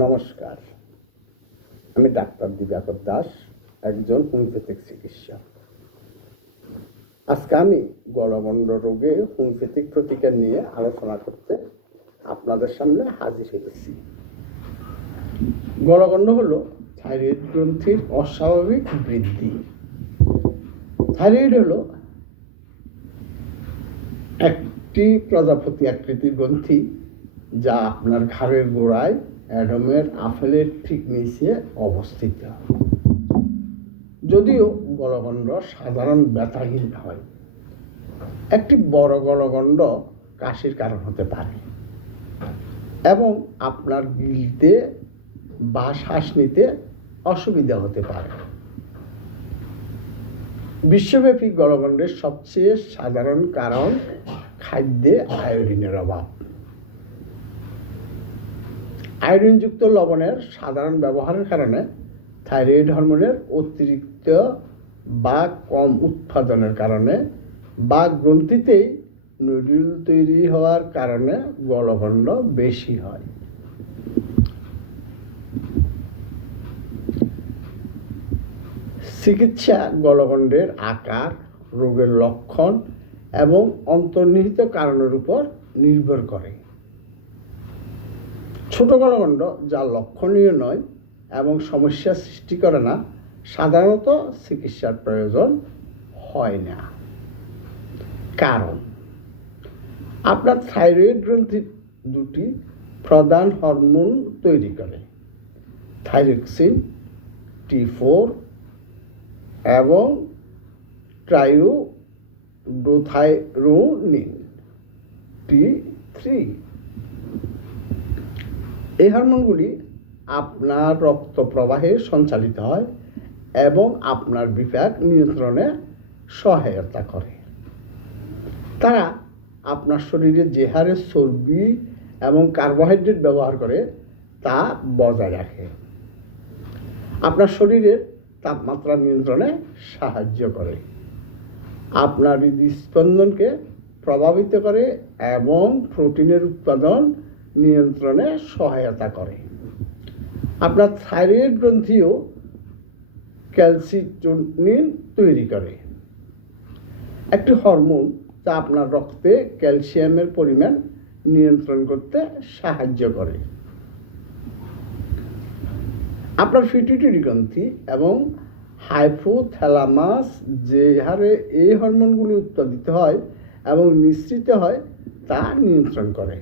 নমস্কার, আমি ডাক্তার দিবাকর দাস, একজন হোমিওপ্যাথিক চিকিৎসক। আজকে আমি গলগণ্ড রোগে হোমিওপ্যাথিক প্রতিকার নিয়ে আলোচনা করতে আপনাদের সামনে হাজির হয়েছি। গলগণ্ড হলো থাইরয়েড গ্রন্থির অস্বাভাবিক বৃদ্ধি। থাইরয়েড হলো একটি প্রজাপতি আকৃতির গ্রন্থি, যা আপনার ঘাড়ের গোড়ায় অ্যাডামের আপেলের ঠিক নিচে অবস্থিত। যদিও গলগণ্ড সাধারণ ব্যথাহীন হয়, একটি বড় গলগণ্ড কাশির কারণ হতে পারে এবং আপনার গিলতে বা শ্বাস নিতে অসুবিধা হতে পারে। বিশ্বব্যাপী গলগণ্ডের সবচেয়ে সাধারণ কারণ খাদ্যে আয়োডিনের অভাব। আয়োডিনযুক্ত লবণের সাধারণ ব্যবহারের কারণে থাইরয়েড হরমোনের অতিরিক্ত বা কম উৎপাদনের কারণে বা গ্রন্থিতেই নোডুল তৈরি হওয়ার কারণে গলগণ্ড বেশি হয়। চিকিৎসা গলগণ্ডের আকার, রোগের লক্ষণ এবং অন্তর্নিহিত কারণের উপর নির্ভর করে। ছোট গলগণ্ড, যা লক্ষণীয় নয় এবং সমস্যা সৃষ্টি করে না, সাধারণত চিকিৎসার প্রয়োজন হয় না। কারণ আপনার থাইরয়েড গ্রন্থি দুটি প্রধান হরমোন তৈরি করে, থাইরক্সিন T4 এবং ট্রাইওডোথাইরোনিন T3। এই হরমোনগুলি আপনার রক্ত প্রবাহে সঞ্চালিত হয় এবং আপনার বিপাক নিয়ন্ত্রণে সহায়তা করে। তারা আপনার শরীরে যে হারে চর্বি এবং কার্বোহাইড্রেট ব্যবহার করে তা বজায় রাখে। আপনার শরীরের তাপমাত্রা নিয়ন্ত্রণে সাহায্য করে, আপনার হৃদস্পন্দনকে প্রভাবিত করে এবং প্রোটিনের উৎপাদন নিয়ন্ত্রণে সহায়তা করে। আপনার থাইরয়েড গ্রন্থিও ক্যালসিটোনিন তৈরি করে, একটি হরমোন যা আপনার রক্তে ক্যালসিয়ামের পরিমাণ নিয়ন্ত্রণ করতে সাহায্য করে। আপনার পিটুইটারি গ্রন্থি এবং হাইপোথ্যালামাস যে হারে এই হরমোনগুলি উৎপাদিত হয় এবং নিঃসৃত হয় তা নিয়ন্ত্রণ করে।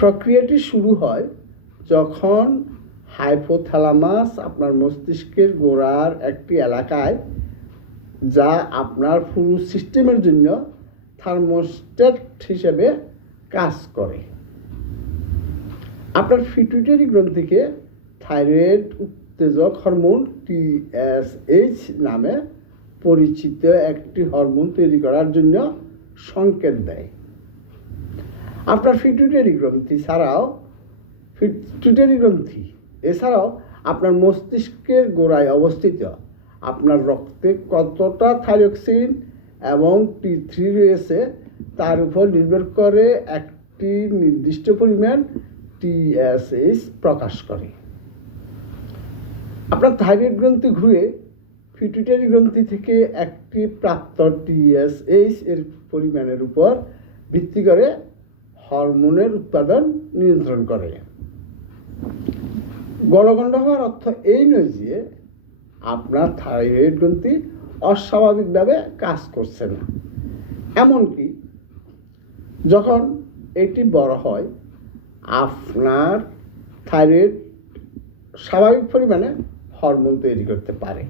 প্রক্রিয়াটি শুরু হয় যখন হাইপোথ্যালামাস আপনার মস্তিষ্কের গোড়ার একটি এলাকায়, যা আপনার পুরো সিস্টেমের জন্য থার্মোস্ট্যাট হিসেবে কাজ করে, আপনার পিটুইটারি গ্রন্থিকে থাইরয়েড উত্তেজক হরমোন TSH নামে পরিচিত একটি হরমোন তৈরি করার জন্য সংকেত দেয়। আপনার পিটুইটারি গ্রন্থি এছাড়াও আপনার মস্তিষ্কের গোড়ায় অবস্থিত। আপনার রক্তে কতটা থাইরক্সিন এবং T3 রয়েছে তার উপর নির্ভর করে একটি নির্দিষ্ট পরিমাণ TSH প্রকাশ করে। আপনার থাইরয়েড গ্রন্থি ঘুরে পিটুইটারি গ্রন্থি থেকে একটি প্রাপ্ত TSH এর পরিমাণের উপর ভিত্তি করে হরমোনের উৎপাদন নিয়ন্ত্রণ করে। গলগণ্ড হওয়ার অর্থ এই নয় যে আপনার থাইরয়েড গ্রন্থি অস্বাভাবিকভাবে কাজ করছে না। এমনকি যখন এটি বড় হয়, আপনার থাইরয়েড স্বাভাবিক পরিমাণে হরমোন তৈরি করতে পারে,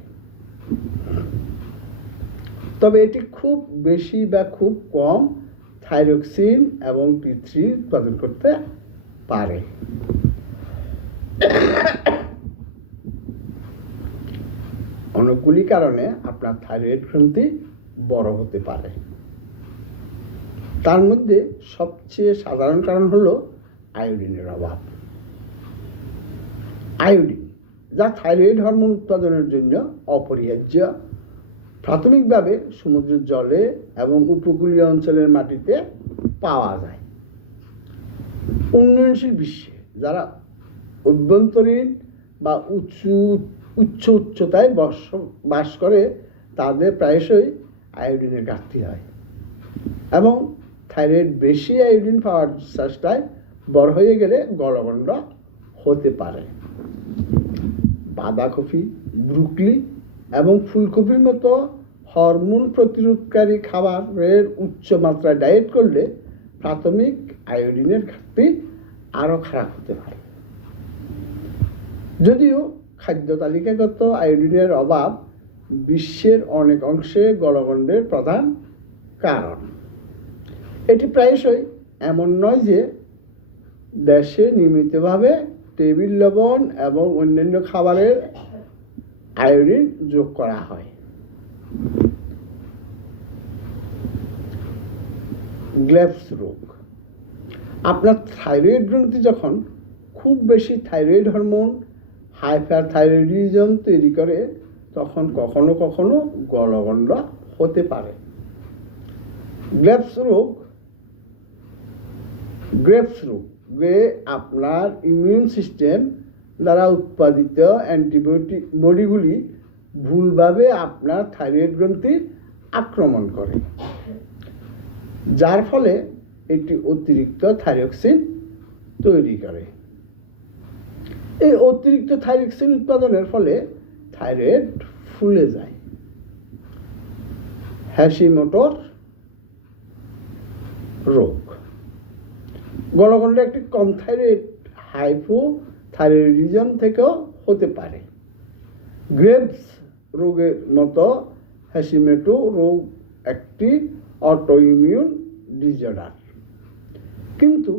তবে এটি খুব বেশি বা খুব কম থাইরক্সিন এবং T3 উৎপাদন করতে পারে। অনেকগুলি কারণে আপনার থাইরয়েড গ্রন্থি বড় হতে পারে। তার মধ্যে সবচেয়ে সাধারণ কারণ হলো আয়োডিনের অভাব। আয়োডিন, যা থাইরয়েড হরমোন উৎপাদনের জন্য অপরিহার্য, প্রাথমিকভাবে সমুদ্রের জলে এবং উপকূলীয় অঞ্চলের মাটিতে পাওয়া যায়। উন্নয়নশীল বিশ্বে যারা অভ্যন্তরীণ বা উচ্চতায় বাস করে তাদের প্রায়শই আয়োডিনের ঘাটতি হয় এবং থাইরয়েড বেশি আয়োডিন পাওয়ার চেষ্টায় বড় হয়ে গেলে গলগণ্ড হতে পারে। বাঁধাকপি, ব্রুকলি এবং ফুলকপির মতো হরমোন প্রতিরোধকারী খাবারের উচ্চ মাত্রায় ডায়েট করলে প্রাথমিক আয়োডিনের ঘাটতি আরও খারাপ হতে পারে। যদিও খাদ্য তালিকাগত আয়োডিনের অভাব বিশ্বের অনেক অংশে গলগণ্ডের প্রধান কারণ। এটি প্রায়শই এমন নয় যে দেশে নিয়মিতভাবে টেবিল লবণ এবং অন্যান্য খাবারের আয়োডিন যোগ করা হয়। গ্লেভস রোগ। আপনার থাইরয়েড গ্রন্থি যখন খুব বেশি থাইরয়েড হরমোন হাইপারথাইরয়েডিজম তৈরি করে তখন কখনো কখনো গলগণ্ড হতে পারে। গ্লেভস রোগে আপনার ইমিউন সিস্টেম দ্বারা উৎপাদিত অ্যান্টিবডিগুলি ভুলভাবে আপনার থাইরয়েড গ্রন্থি আক্রমণ করে, যার ফলে এটি অতিরিক্ত থাইরক্সিন তৈরি করে। এই অতিরিক্ত থাইরক্সিন উৎপাদনের ফলে থাইরয়েড ফুলে যায়। হ্যাশিমোটোর রোগ। গলগণ্ড একটি কম থাইরয়েড হাইপোথাইরয়েডিজম থেকেও হতে পারে। গ্রেভস রোগের মতো হ্যাশিমোটো রোগ একটি অটোইমিউন ডিসঅর্ডার, কিন্তু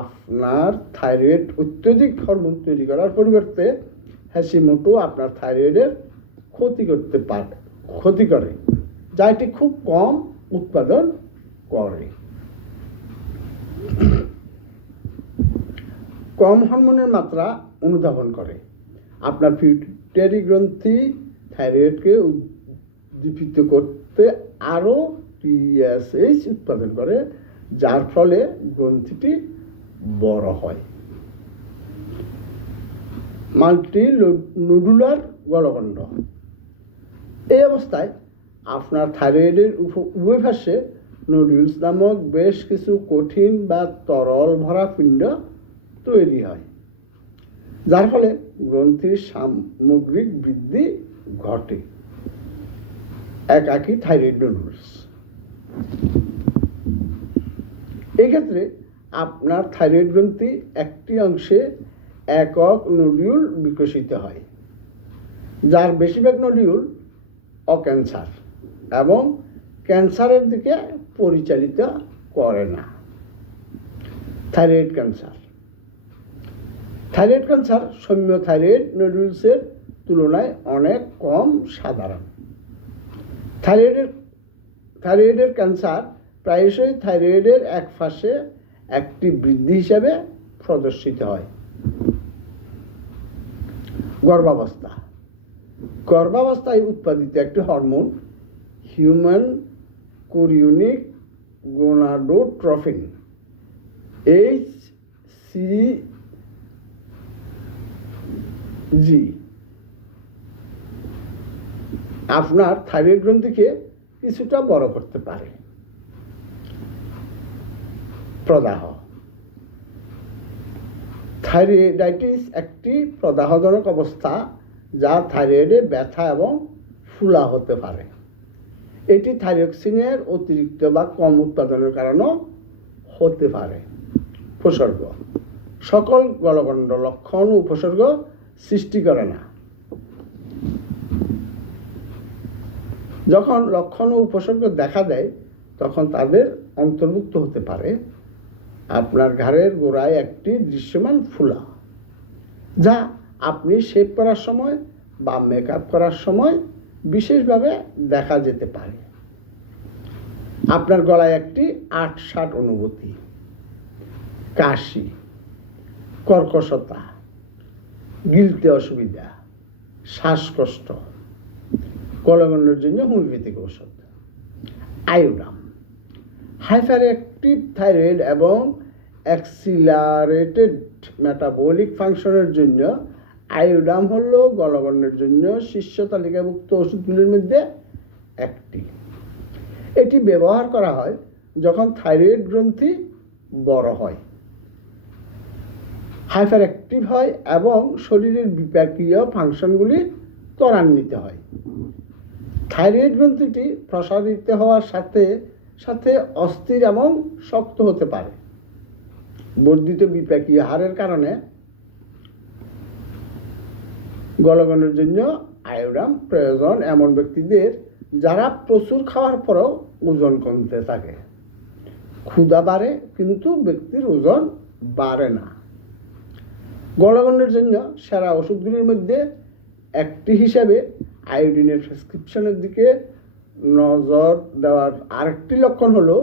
আপনার থাইরয়েড অত্যধিক হরমোন তৈরি করার পরিবর্তে হ্যাশিমোটো আপনার থাইরয়েডের ক্ষতি করে, যা এটি খুব কম উৎপাদন করে। কম হরমোনের মাত্রা অনুধাবন করে। আপনার পিটুইটারি গ্রন্থি থাইরয়েডকে উদ্দীপিত করতে আরও টিএসএইচ উৎপাদন করে, যার ফলে গ্রন্থিটি বড় হয়। মাল্টিনোডুলার গলগণ্ড। এই অবস্থায় আপনার থাইরয়েডের উভয় পাশে নোডুলস নামক বেশ কিছু কঠিন বা তরল ভরা পিণ্ড তৈরি হয়, যার ফলে গ্রন্থির সামগ্রিক বৃদ্ধি ঘটে। একাকী থাইরয়েড নোডুলস। এক্ষেত্রে আপনার থাইরয়েড গ্রন্থি একটি অংশে একক নোডিউল বিকশিত হয়, যার বেশিরভাগ নোডিউল অক্যান্সার এবং ক্যান্সারের দিকে পরিচালিত করে না। Thyroid cancer. থাইরয়েড ক্যান্সার সৌম্য থাইরয়েড নোডুলসের তুলনায় অনেক কম সাধারণ। থাইরয়েডের ক্যান্সার প্রায়শই থাইরয়েডের এক পাশে একটি বৃদ্ধি হিসাবে প্রদর্শিত হয়। গর্ভাবস্থায় উৎপাদিত একটি hormone human chorionic gonadotrophin HCG আপনার থাইরয়েড গ্রন্থিকে কিছুটা বড় করতে পারে। প্রদাহ। থাইরয়েডাইটিস একটি প্রদাহজনক অবস্থা যা থাইরয়েডে ব্যথা এবং ফুলা হতে পারে। এটি থাইরক্সিনের অতিরিক্ত বা কম উৎপাদনের কারণেও হতে পারে। উপসর্গ। সকল গলগণ্ড লক্ষণ ও উপসর্গ সৃষ্টি করে না। যখন লক্ষণ ও উপসর্গ দেখা দেয় তখন তাদের অন্তর্ভুক্ত হতে পারে আপনার ঘাড়ের গোড়ায় একটি দৃশ্যমান ফুলা, যা আপনি শেভ করার সময় বা মেকআপ করার সময় বিশেষভাবে দেখা যেতে পারে। আপনার গলায় একটি আটসাট অনুভূতি, কাশি, কর্কশতা, গিলতে অসুবিধা, শ্বাসকষ্ট। গলগণ্ডের জন্য হোমিওপ্যাথিক ঔষধ। আয়োডাম। হাইপার অ্যাক্টিভ থাইরয়েড এবং অ্যাক্সিলারেটেড মেটাবলিক ফাংশনের জন্য আয়োডাম হলো গলগণ্ডের জন্য শীর্ষ তালিকাভুক্ত ওষুধগুলির মধ্যে একটি। এটি ব্যবহার করা হয় যখন থাইরয়েড গ্রন্থি বড় হয়, হাইপার অ্যাক্টিভ হয় এবং শরীরের বিপাকীয় ফাংশনগুলি ত্বরান্বিত হয়। থাইরয়েড গ্রন্থিটি প্রসারিত হওয়ার সাথে সাথে অস্থির এবং শক্ত হতে পারে। বর্ধিত বিপাকীয় হারের কারণে গলগণ্ডের জন্য আয়োডাম প্রয়োজন এমন ব্যক্তিদের যারা প্রচুর খাওয়ার পরেও ওজন কমতে থাকে। ক্ষুধা বাড়ে কিন্তু ব্যক্তির ওজন বাড়ে না। গলগণ্ডের জন্য সেরা ওষুধগুলির মধ্যে একটি হিসাবে আয়োডিনের প্রেসক্রিপশনের দিকে নজর দেওয়ার আরেকটি লক্ষণ হলো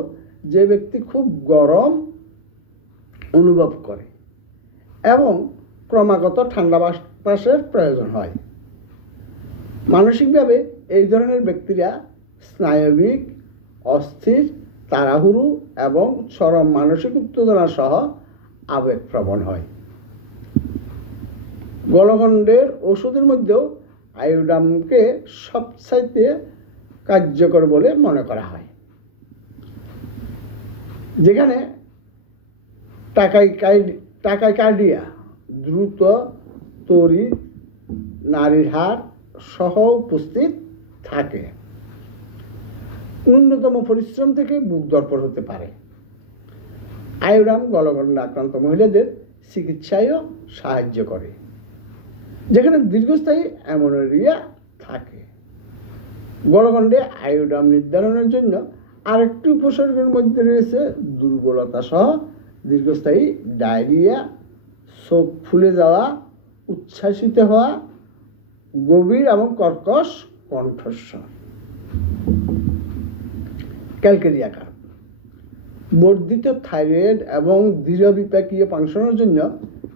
যে ব্যক্তি খুব গরম অনুভব করে এবং ক্রমাগত ঠান্ডা বাতাসের প্রয়োজন হয়। মানসিকভাবে এই ধরনের ব্যক্তিরা স্নায়বিক, অস্থির, তাড়াহুড়ো এবং চরম মানসিক উত্তেজনা সহ আবেগপ্রবণ হয়। গলগণ্ডের ওষুধের মধ্যেও আয়োডামকে সবচাইতে কার্যকর বলে মনে করা হয়। যেখানে টাকাইকার্ডিয়া, দ্রুত তড়িৎ, নাড়ির হার সহ উপস্থিত থাকে। ন্যূনতম পরিশ্রম থেকে বুক ধড়ফড় হতে পারে। আয়োডাম গলগণ্ডে আক্রান্ত মহিলাদের চিকিৎসায়ও সাহায্য করে, যেখানে দীর্ঘস্থায়ী অ্যামোনেরিয়া থাকে। গলগণ্ডে আয়োডাম নির্ধারণের জন্য আরেকটি উপসর্গের মধ্যে রয়েছে দুর্বলতা সহ দীর্ঘস্থায়ী ডায়রিয়া, চোখ ফুলে যাওয়া, উচ্ছ্বাসিত হওয়া, গভীর এবং কর্কশ কণ্ঠস্বর। ক্যালকেরিয়া কার্ভ বর্ধিত থাইরয়েড এবং দৃঢ় বিপাকীয় ফাংশনের জন্য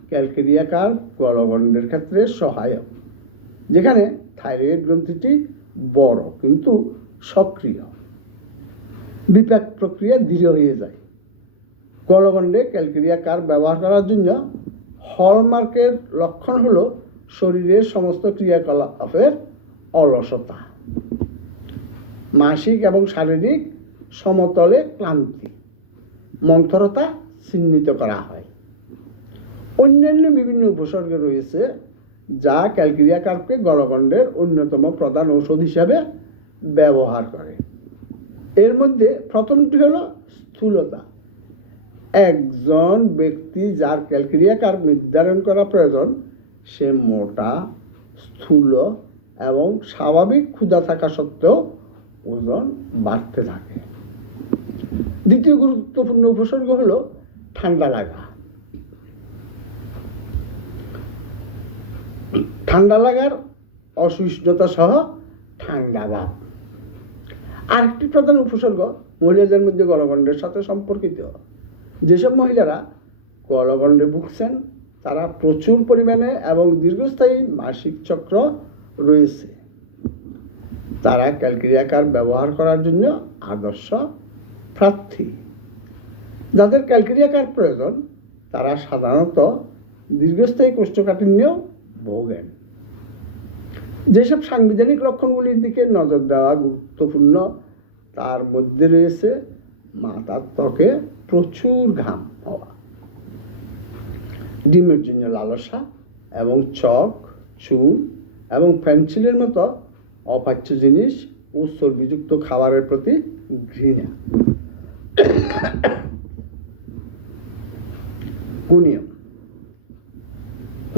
ক্যালকেরিয়া কার্ভ গলগণ্ডের ক্ষেত্রে সহায়ক, যেখানে থাইরয়েড গ্রন্থিটি বড় কিন্তু সক্রিয়। বিপাক প্রক্রিয়া দৃঢ় হয়ে যায়। গলগণ্ডে ক্যালকেরিয়া কার্ভ ব্যবহার করার জন্য হলমার্কের লক্ষণ হলো শরীরের সমস্ত ক্রিয়াকলাপের অলসতা, মাসিক এবং শারীরিক সমতলে ক্লান্তি, মন্থরতা চিহ্নিত করা হয়। অন্যান্য বিভিন্ন উপসর্গ রয়েছে যা ক্যালকেরিয়া কার্ভকে গলগণ্ডের অন্যতম প্রধান ঔষধ হিসাবে ব্যবহার করে। এর মধ্যে প্রথমটি হলো স্থূলতা। একজন ব্যক্তি যার ক্যালকেরিয়া কার্ভ নির্ধারণ করা প্রয়োজন, সে মোটা, স্থূল এবং স্বাভাবিক ক্ষুধা থাকা সত্ত্বেও ওজন বাড়তে থাকে। দ্বিতীয় গুরুত্বপূর্ণ উপসর্গ হলো ঠান্ডা লাগা। ঠান্ডা লাগার অসহিষ্ণুতা সহ ঠান্ডা ভাব। আরেকটি প্রধান উপসর্গ মহিলাদের মধ্যে গলগণ্ডের সাথে সম্পর্কিত। যেসব মহিলারা গলগণ্ডে ভুগছেন তারা প্রচুর পরিমাণে এবং দীর্ঘস্থায়ী মাসিক চক্র রয়েছে। তারা ক্যালকেরিয়া কার্ভ ব্যবহার করার জন্য আদর্শ প্রার্থী। যাদের ক্যালকেরিয়া কার্ভ প্রয়োজন তারা সাধারণত দীর্ঘস্থায়ী কোষ্ঠকাঠিন্যেও ভোগেন। যেসব সাংবিধানিক লক্ষণগুলির দিকে নজর দেওয়া গুরুত্বপূর্ণ তার মধ্যে রয়েছে মাথার ত্বকে প্রচুর ঘাম হওয়া, ডিমের জন্য লালসা এবং চক, চুল এবং পেন্সিলের মতো অপাচ্য জিনিস ও চর্বিযুক্ত খাবারের প্রতি ঘৃণা।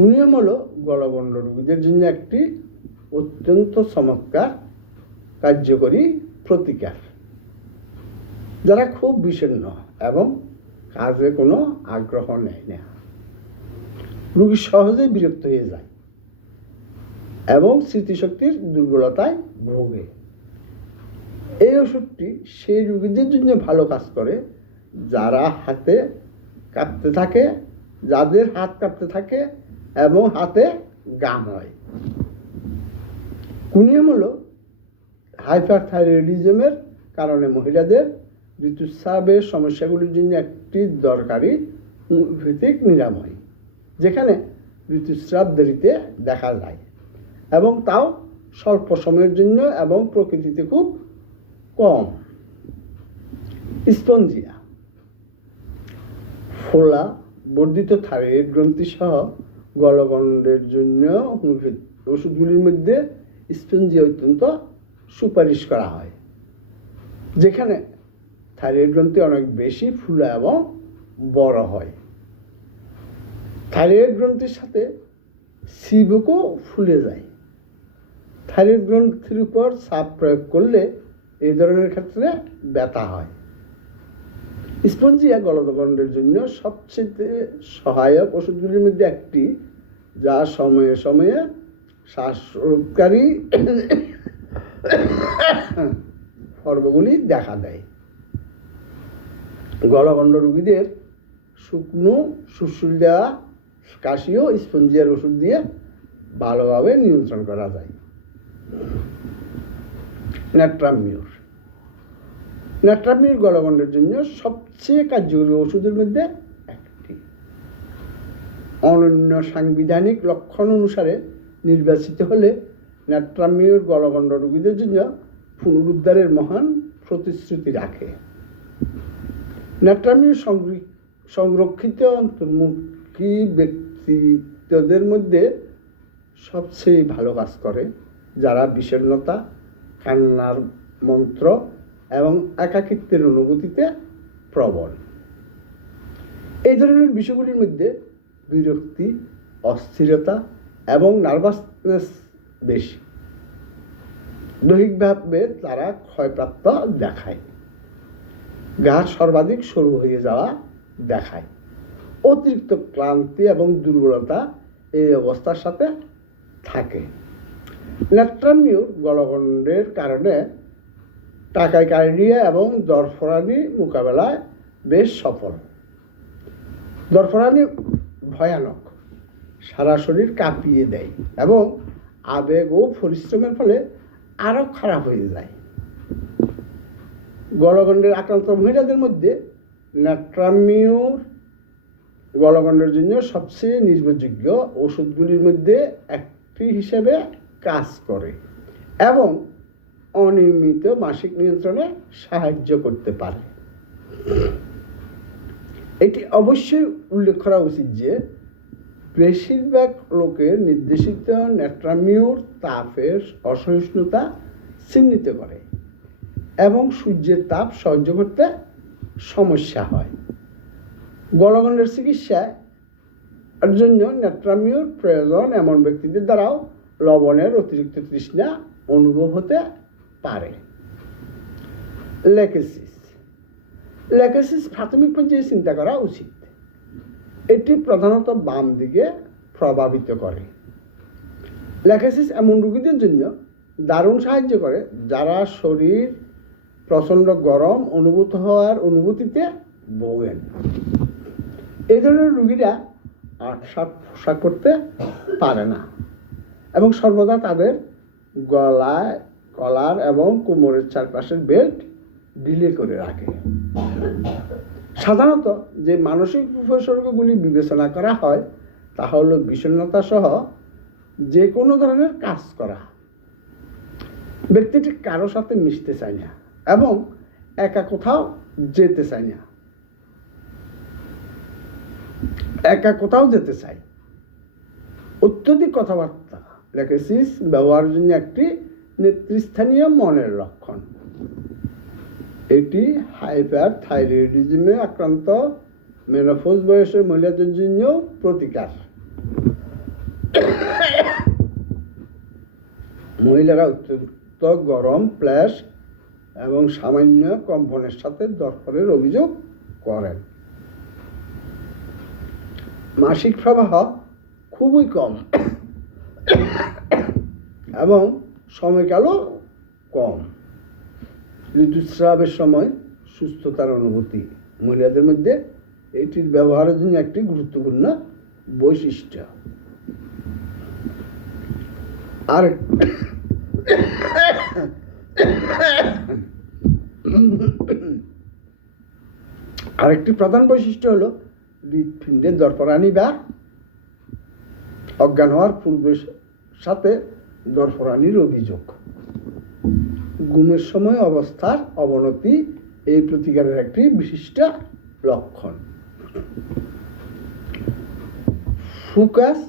কুনিয়ম হলো গলগণ্ড রোগীদের জন্য একটি অত্যন্ত চমৎকার কার্যকরী প্রতিকার, যারা খুব বিষণ্ণ এবং কাজে কোনো আগ্রহ নেয় না। রোগী সহজেই বিরক্ত হয়ে যায় এবং স্মৃতিশক্তির দুর্বলতায় ভোগে। এই ওষুধটি সেই রোগীদের জন্য ভালো কাজ করে যাদের হাত কাঁপতে থাকে এবং হাতে গাম হয়। কুনিয়ম হলো হাইপারথাইরয়েডিজমের কারণে মহিলাদের ঋতুস্রাবের সমস্যাগুলির জন্য একটি দরকারি হোমিওপ্যাথিক নিরাময়, যেখানে ঋতুস্রাব দেরিতে দেখা যায় এবং তাও স্বল্প সময়ের জন্য এবং প্রকৃতিতে খুব কম। স্পঞ্জিয়া, ফোলা বর্ধিত থাইরয়েড গ্রন্থি সহ গলগণ্ডের জন্য হোমিওপ্যাথি ওষুধগুলির মধ্যে স্পঞ্জিয়া অত্যন্ত সুপারিশ করা হয়, যেখানে থাইরয়েড গ্রন্থি অনেক বেশি ফুলা এবং বড় হয়। থাইরয়েড গ্রন্থির সাথে সিবকও ফুলে যায়। থাইরয়েড গ্রন্থির উপর চাপ প্রয়োগ করলে এই ধরনের ক্ষেত্রে ব্যথা হয়। স্পঞ্জিয়া গলগণ্ডের জন্য সবচেয়ে সহায়ক ওষুধগুলির মধ্যে একটি, যা সময়ে সময়ে শ্বাসরোধকারী পর্বগুলি দেখা দেয়। গলগণ্ড রোগীদের শুকনো সুরসুরি দেওয়া কাশিও স্পঞ্জিয়ার ওষুধ দিয়ে ভালোভাবে নিয়ন্ত্রণ করা যায়। ন্যাট্রামিউর, ন্যাট্রামিউর গলগণ্ডের জন্য সবচেয়ে কার্যকরী ওষুধের মধ্যে একটি। অনন্য সাংবিধানিক লক্ষণ অনুসারে নির্বাচিত হলে ন্যাট্রামিউর গলগণ্ড রোগীদের জন্য পুনরুদ্ধারের মহান প্রতিশ্রুতি রাখে। ন্যাট্রামিউর সংরক্ষিত অন্তর্মুখী ব্যক্তিত্বদের মধ্যে সবচেয়ে ভালো কাজ করে, যারা বিষণ্ণতা, কান্নার মন্ত্র এবং একাকিত্বের অনুভূতিতে প্রবল। এই ধরনের বিষয়গুলির মধ্যে বিরক্তি, অস্থিরতা এবং নার্ভাসনেস বেশি। দৈহিকভাবে তারা ক্ষয়প্রাপ্ত দেখায়, গা সর্বাধিক সরু হয়ে যাওয়া দেখায়। অতিরিক্ত ক্লান্তি এবং দুর্বলতা এই অবস্থার সাথে থাকে। ন্যাট্রামিউর গলগণ্ডের কারণে টাকাইকার্ডিয়া এবং দরফরানি মোকাবেলায় বেশ সফল। দরফরানি ভয়ানক, সারা শরীর কাঁপিয়ে দেয় এবং আবেগ ও পরিশ্রমের ফলে আরও খারাপ হয়ে যায়। গলগণ্ডের আক্রান্ত মহিলাদের মধ্যে ন্যাট্রামিউর গলগণ্ডের জন্য সবচেয়ে নির্ভরযোগ্য ওষুধগুলির মধ্যে একটি হিসেবে কাজ করে এবং অনিয়মিত মাসিক নিয়ন্ত্রণে সাহায্য করতে পারে। এটি অবশ্যই উল্লেখ করা উচিত যে বেশিরভাগ লোকের নির্দেশিত ন্যাট্রামিউর তাপের অসহিষ্ণুতা চিহ্নিত করে এবং সূর্যের তাপ সহ্য করতে সমস্যা হয়। গলগণ্ডের চিকিৎসায় জন্য ন্যাট্রামিউর প্রয়োজন এমন ব্যক্তিদের দ্বারাও লবণের অতিরিক্ত তৃষ্ণা অনুভব হতে পারে। লেকেসিস, লেকেসিস প্রাথমিক পর্যায়ে চিন্তা করা উচিত। এটি প্রধানত বাম দিকে প্রভাবিত করে। লেকেসিস এমন রোগীদের জন্য দারুণ সাহায্য করে যারা শরীর প্রচণ্ড গরম অনুভূত হওয়ার অনুভূতিতে ভোগেন। এই ধরনের রোগীরা আটসাট পোশাক করতে পারে না এবং সর্বদা তাদের গলায়, কলার এবং কোমরের চারপাশের বেল্ট ঢিলে করে রাখে। সাধারণত যে মানসিক উপসর্গগুলি বিবেচনা করা হয় তা হল বিষণ্ণতা সহ যে কোনো ধরনের কাজ করা, ব্যক্তিটি কারো সাথে মিশতে চায় না এবং একা কোথাও যেতে চায় না, অত্যধিক কথাবার্তা লেকেসিস ব্যবহারের জন্য একটি নেতৃস্থানীয় মনের লক্ষণ। এটি হাইপার থাইরয়েডিজমে আক্রান্ত মেনোপজ বয়সের মহিলাদের জন্য প্রতিকার। মহিলারা অত্যন্ত গরম, ফ্ল্যাশ এবং সামান্য কম্পনের সাথে দরকারের অভিযোগ করেন। মাসিক প্রবাহ খুবই কম এবং সময়কালও কম। ঋতুস্রাবের সময় সুস্থতার অনুভূতি মহিলাদের মধ্যে এটির ব্যবহারের জন্য একটি গুরুত্বপূর্ণ বৈশিষ্ট্য। আর আরেকটি প্রধান বৈশিষ্ট্য হলো হৃৎপিণ্ডে দরপরানি বা অজ্ঞান হওয়ার পূর্বের সাথে দরপরানির অভিযোগ। ঘুমের সময় অবস্থার অবনতি এই প্রতিকারের একটি বিশিষ্ট লক্ষণ। ফুকাস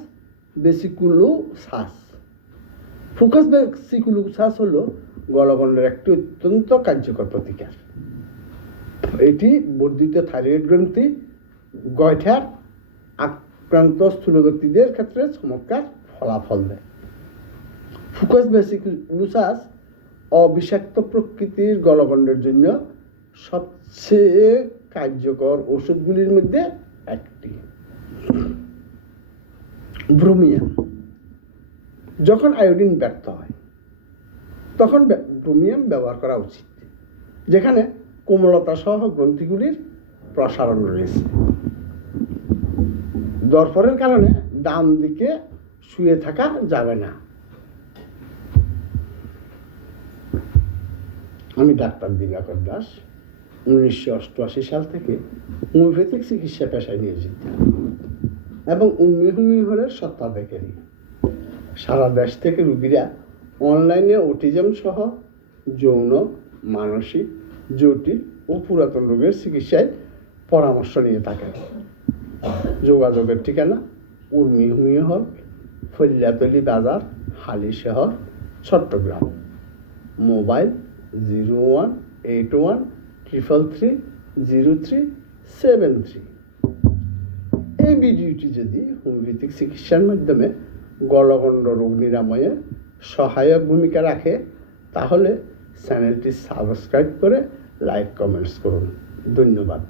ভেসিকুলোসাস। ফুকাস ভেসিকুলোসাস হলো গলগণ্ডের একটি অত্যন্ত কার্যকর প্রতিকার। এটি বর্ধিত থাইরয়েড গ্রন্থি, গয়ঠার আক্রান্ত স্থূলগতিদের ক্ষেত্রে চমৎকার ফলাফল দেয়। ফুকাস ভেসিকুলোসাস অবিষাক্ত প্রকৃতির গলগণ্ডের জন্য সবচেয়ে কার্যকর ওষুধগুলির মধ্যে একটি। ব্রোমিয়াম। যখন আয়োডিন ব্যর্থ হয় তখন ব্রোমিয়াম ব্যবহার করা উচিত, যেখানে কোমলতা সহ গ্রন্থিগুলির প্রসারণ রয়েছে। দরপরের কারণে ডান দিকে শুয়ে থাকা যাবে না। আমি ডাক্তার দিবাকর দাস, 1988 সাল থেকে হোমিওপ্যাথিক চিকিৎসা পেশায় নিয়োজিত এবং হোমিওহলের সত্ত্বাধিকারী। সারা দেশ থেকে রোগীরা অনলাইনে অটিজম সহ যৌন, মানসিক, জটিল ও পুরাতন রোগের চিকিৎসায় পরামর্শ নিয়ে থাকেন। যোগাযোগের ঠিকানা উর্মি হোমিও হল, ফলিয়াতলি বাজার, হালি শহর, চট্টগ্রাম। মোবাইল 018133330373। এই ভিডিওটি যদি হোমিওপ্যাথিক চিকিৎসার মাধ্যমে গলগণ্ড রোগ নিরাময়ে সহায়ক ভূমিকা রাখে, তাহলে চ্যানেলটি সাবস্ক্রাইব করে লাইক কমেন্টস করুন। ধন্যবাদ।